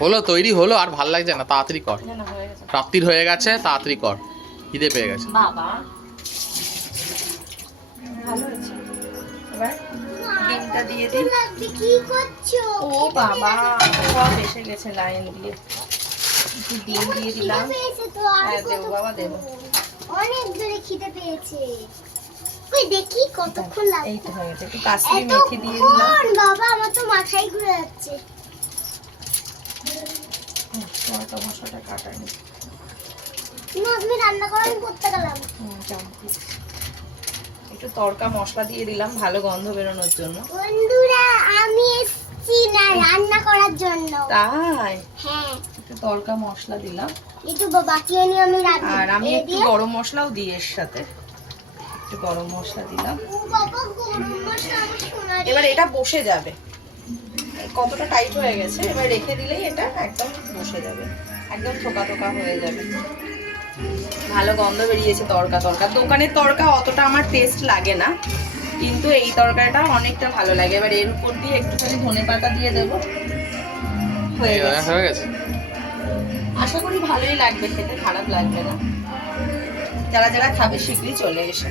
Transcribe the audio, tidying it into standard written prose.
হলো তৈরি হলো, আর ভাল লাগছে না, তাড়াতাড়ি কর। না হয়ে গেছে। রাত্রির হয়ে গেছে, তাড়াতাড়ি কর, খিদে পেয়ে গেছে। বাবা ভালো হয়েছে। এবার ডিমটা দিয়ে দিই। কি করছো? ও বাবা সব এসে গেছে লাইন দিয়ে। একটু ডিম দিয়ে দিলাম। পেয়েছে তো আর হ্যাঁ দেবো বাবা দেবো। অনেক জোরে খিদে পেয়েছে। কই দেখি কতক্ষণ লাগবে। এই তো হয়ে গেছে। একটু কাসুরি মেথি দিয়ে দিলাম। এতক্ষণ বাবা আমার তো মাথায় ঘুরে যাচ্ছে। তরকা মশলাটা কাটানি। না তুমি রান্না করো, আমি করতে গেলাম। একটু তরকা মশলা দিয়ে দিলাম ভালো গন্ধ বেরোনোর জন্য। বন্ধুরা আমি এসেছি না রান্না করার জন্য। তাই হ্যাঁ একটু তরকা মশলা দিলাম। একটু বাকিও নিয়ে আমি রান্না। আর আমি একটু গরম মশলাও দিই এর সাথে। একটু গরম মশলা দিলাম। ও বাবা গরম মশলা আমি শোনা রে। এবার এটা বসে যাবে। কতটা টাইট হয়ে গেছে, এবার রেখে দিলেই এটা একদম বসে যাবে, একদম থোকা থোকা হয়ে যাবে। ভালো গন্ধ বেরিয়েছে তরকা। দোকানের তরকা অতটা আমার টেস্ট লাগে না, কিন্তু এই তরকাটা অনেকটা ভালো লাগে। এবার এর উপর দিয়ে একটুখানি ধনেপাতা দিয়ে দেবো। হয়ে গেছে। হয়ে গেছে। আশা করি ভালোই লাগবে খেতে, খারাপ লাগবে না। যারা যারা খাবে শীঘ্রই চলে এসে।